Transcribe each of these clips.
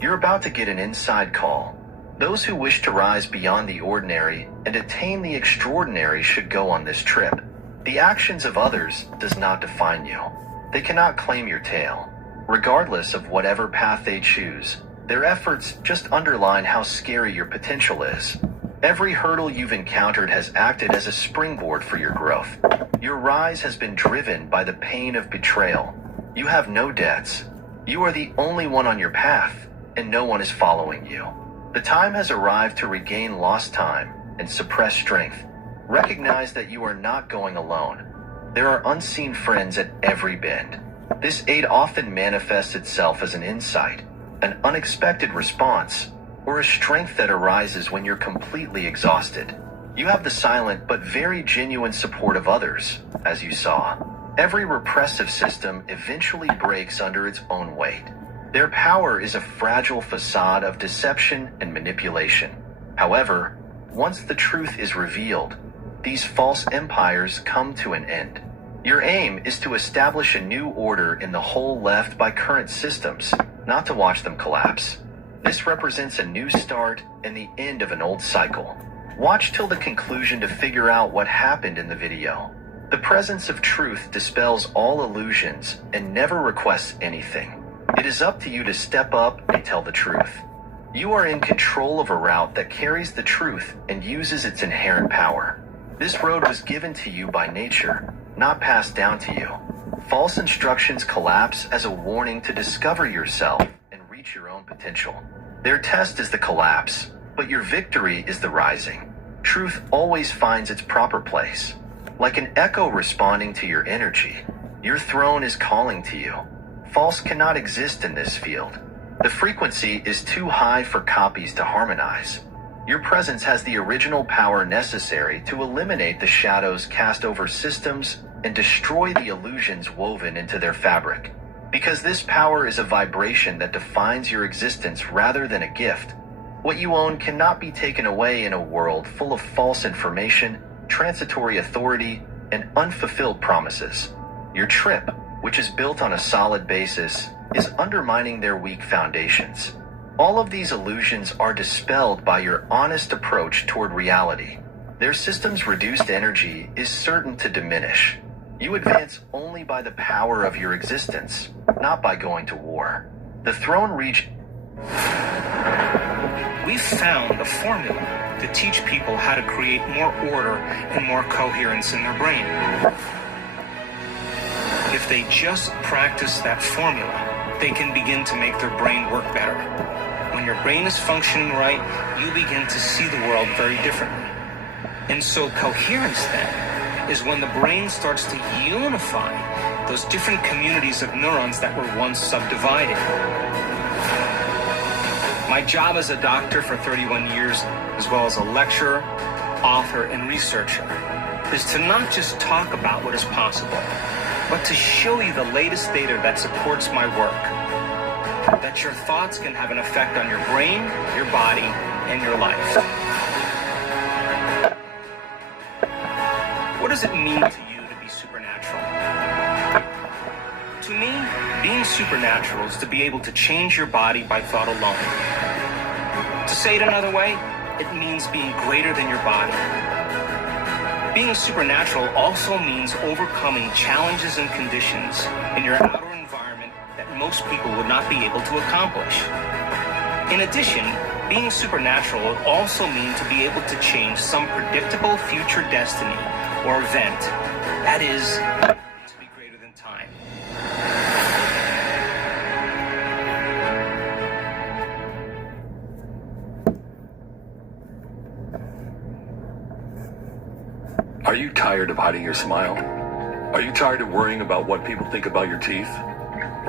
You're about to get an inside call. Those who wish to rise beyond the ordinary and attain the extraordinary should go on this trip. The actions of others does not define you. They cannot claim your tale. Regardless of whatever path they choose, their efforts just underline how scary your potential is. Every hurdle you've encountered has acted as a springboard for your growth. Your rise has been driven by the pain of betrayal. You have no debts. You are the only one on your path, and no one is following you. The time has arrived to regain lost time and suppress strength. Recognize that you are not going alone. There are unseen friends at every bend. This aid often manifests itself as an insight, an unexpected response, or a strength that arises when you're completely exhausted. You have the silent but very genuine support of others, as you saw. Every repressive system eventually breaks under its own weight. Their power is a fragile facade of deception and manipulation. However, once the truth is revealed, these false empires come to an end. Your aim is to establish a new order in the hole left by current systems, not to watch them collapse. This represents a new start and the end of an old cycle. Watch till the conclusion to figure out what happened in the video. The presence of truth dispels all illusions and never requests anything. It is up to you to step up and tell the truth. You are in control of a route that carries the truth and uses its inherent power. This road was given to you by nature, not passed down to you. False instructions collapse as a warning to discover yourself and reach your own potential. Their test is the collapse, but your victory is the rising. Truth always finds its proper place. Like an echo responding to your energy, your throne is calling to you. False cannot exist in this field. The frequency is too high for copies to harmonize. Your presence has the original power necessary to eliminate the shadows cast over systems and destroy the illusions woven into their fabric. Because this power is a vibration that defines your existence rather than a gift. What you own cannot be taken away in a world full of false information, transitory authority, and unfulfilled promises. Your trip, which is built on a solid basis, is undermining their weak foundations. All of these illusions are dispelled by your honest approach toward reality. Their system's reduced energy is certain to diminish. You advance only by the power of your existence, not by going to war. The throne reach. We've found a formula to teach people how to create more order and more coherence in their brain. If they just practice that formula, they can begin to make their brain work better. When your brain is functioning right, you begin to see the world very differently. And so coherence then is when the brain starts to unify those different communities of neurons that were once subdivided. My job as a doctor for 31 years, as well as a lecturer, author, and researcher, is to not just talk about what is possible, but to show you the latest data that supports my work. That your thoughts can have an effect on your brain, your body, and your life. What does it mean to you to be supernatural? To me, being supernatural is to be able to change your body by thought alone. To say it another way, it means being greater than your body. Being supernatural also means overcoming challenges and conditions in your outer environment that most people would not be able to accomplish. In addition, being supernatural would also mean to be able to change some predictable future destiny or event. That is, to be greater than time. Are you tired of hiding your smile? Are you tired of worrying about what people think about your teeth?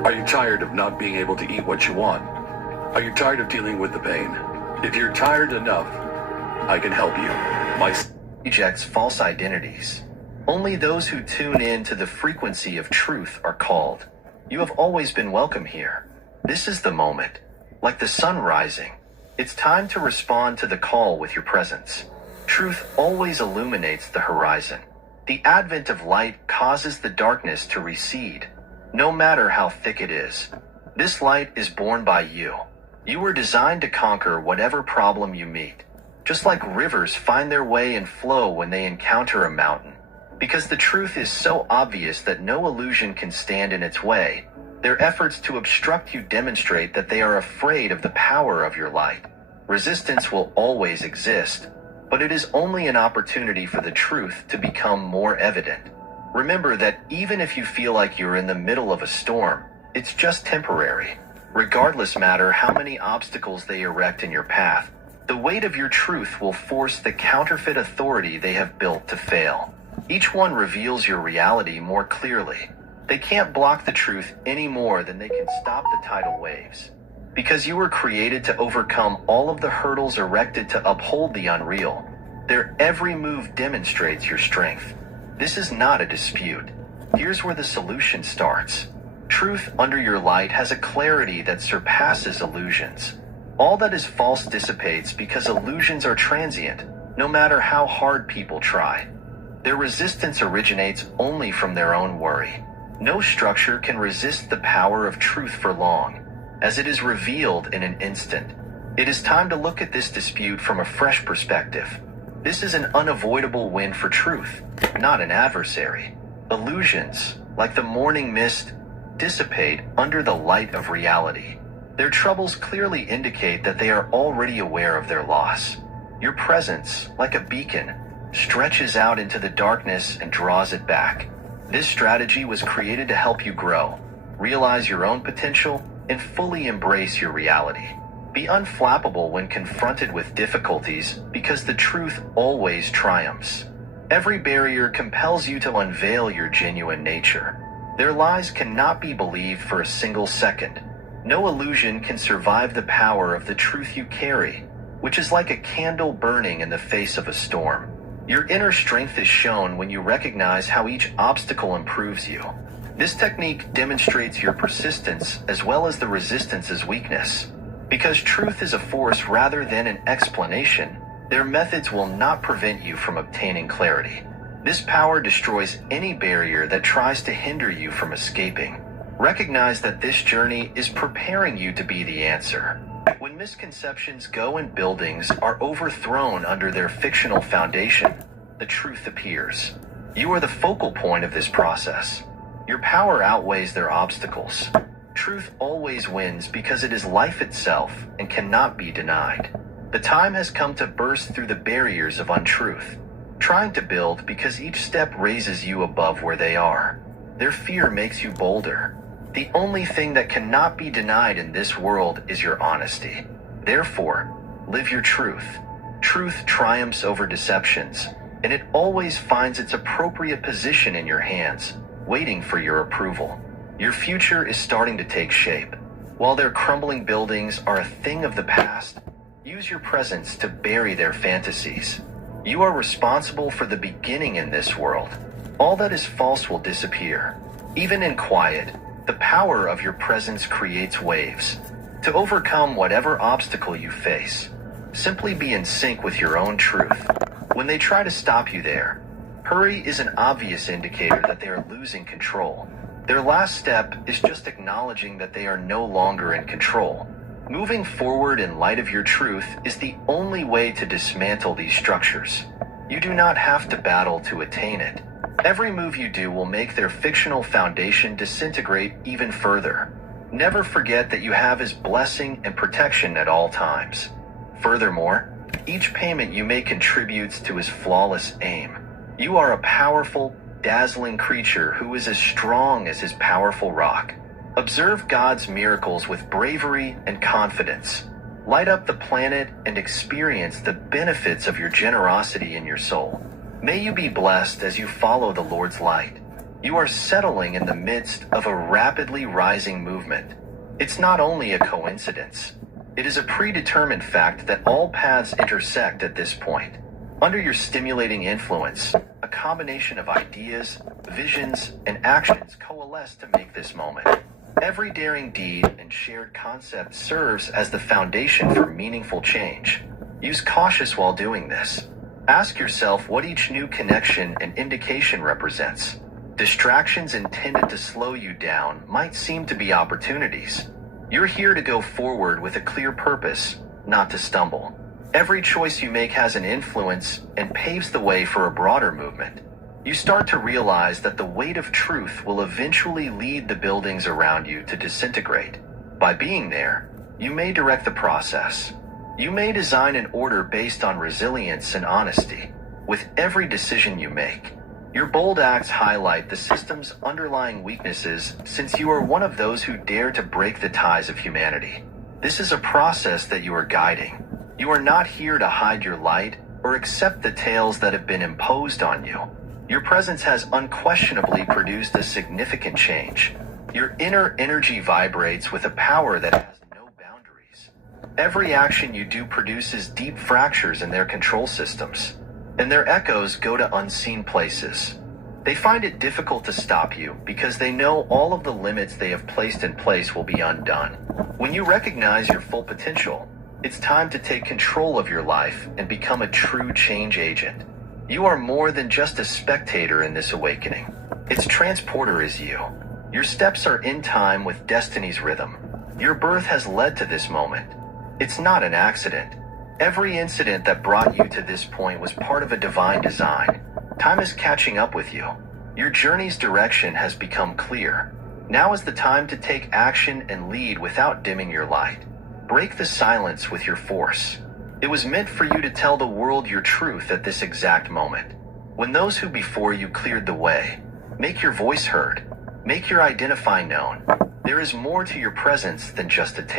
Are you tired of not being able to eat what you want? Are you tired of dealing with the pain? If you're tired enough, I can help you. Rejects false identities. Only those who tune in to the frequency of truth are called. You have always been welcome here. This is the moment. Like the sun rising, it's time to respond to the call with your presence. Truth always illuminates the horizon. The advent of light causes the darkness to recede, no matter how thick it is. This light is born by you. You were designed to conquer whatever problem you meet. Just like rivers find their way and flow when they encounter a mountain. Because the truth is so obvious that no illusion can stand in its way, their efforts to obstruct you demonstrate that they are afraid of the power of your light. Resistance will always exist, but it is only an opportunity for the truth to become more evident. Remember that even if you feel like you're in the middle of a storm, it's just temporary. Regardless matter how many obstacles they erect in your path, the weight of your truth will force the counterfeit authority they have built to fail. Each one reveals your reality more clearly. They can't block the truth any more than they can stop the tidal waves. Because you were created to overcome all of the hurdles erected to uphold the unreal, their every move demonstrates your strength. This is not a dispute. Here's where the solution starts. Truth under your light has a clarity that surpasses illusions. All that is false dissipates because illusions are transient, no matter how hard people try. Their resistance originates only from their own worry. No structure can resist the power of truth for long, as it is revealed in an instant. It is time to look at this dispute from a fresh perspective. This is an unavoidable win for truth, not an adversary. Illusions, like the morning mist, dissipate under the light of reality. Their troubles clearly indicate that they are already aware of their loss. Your presence, like a beacon, stretches out into the darkness and draws it back. This strategy was created to help you grow, realize your own potential, and fully embrace your reality. Be unflappable when confronted with difficulties because the truth always triumphs. Every barrier compels you to unveil your genuine nature. Their lies cannot be believed for a single second. No illusion can survive the power of the truth you carry, which is like a candle burning in the face of a storm. Your inner strength is shown when you recognize how each obstacle improves you. This technique demonstrates your persistence as well as the resistance's weakness. Because truth is a force rather than an explanation, their methods will not prevent you from obtaining clarity. This power destroys any barrier that tries to hinder you from escaping. Recognize that this journey is preparing you to be the answer. When misconceptions go and buildings are overthrown under their fictional foundation, the truth appears. You are the focal point of this process. Your power outweighs their obstacles. Truth always wins because it is life itself and cannot be denied. The time has come to burst through the barriers of untruth, trying to build because each step raises you above where they are. Their fear makes you bolder. The only thing that cannot be denied in this world is your honesty. Therefore, live your truth. Truth triumphs over deceptions, and it always finds its appropriate position in your hands, waiting for your approval. Your future is starting to take shape. While their crumbling buildings are a thing of the past, use your presence to bury their fantasies. You are responsible for the beginning in this world. All that is false will disappear. Even in quiet, the power of your presence creates waves. To overcome whatever obstacle you face, simply be in sync with your own truth. When they try to stop you there, hurry is an obvious indicator that they are losing control. Their last step is just acknowledging that they are no longer in control. Moving forward in light of your truth is the only way to dismantle these structures. You do not have to battle to attain it. Every move you do will make their fictional foundation disintegrate even further. Never forget that you have His blessing and protection at all times. Furthermore, each payment you make contributes to His flawless aim. You are a powerful, dazzling creature who is as strong as His powerful rock. Observe God's miracles with bravery and confidence. Light up the planet and experience the benefits of your generosity in your soul. May you be blessed as you follow the Lord's light. You are settling in the midst of a rapidly rising movement. It's not only a coincidence. It is a predetermined fact that all paths intersect at this point. Under your stimulating influence, a combination of ideas, visions, and actions coalesce to make this moment. Every daring deed and shared concept serves as the foundation for meaningful change. Use caution while doing this. Ask yourself what each new connection and indication represents. Distractions intended to slow you down might seem to be opportunities. You're here to go forward with a clear purpose, not to stumble. Every choice you make has an influence and paves the way for a broader movement. You start to realize that the weight of truth will eventually lead the buildings around you to disintegrate. By being there, you may direct the process. You may design an order based on resilience and honesty. With every decision you make, your bold acts highlight the system's underlying weaknesses, since you are one of those who dare to break the ties of humanity. This is a process that you are guiding. You are not here to hide your light or accept the tales that have been imposed on you. Your presence has unquestionably produced a significant change. Your inner energy vibrates with a power that has no boundaries. Every action you do produces deep fractures in their control systems, and their echoes go to unseen places. They find it difficult to stop you because they know all of the limits they have placed in place will be undone. When you recognize your full potential, it's time to take control of your life and become a true change agent. You are more than just a spectator in this awakening. Its transporter is you. Your steps are in time with destiny's rhythm. Your birth has led to this moment. It's not an accident. Every incident that brought you to this point was part of a divine design. Time is catching up with you. Your journey's direction has become clear. Now is the time to take action and lead without dimming your light. Break the silence with your force. It was meant for you to tell the world your truth at this exact moment. When those who before you cleared the way, make your voice heard. Make your identify known. There is more to your presence than just a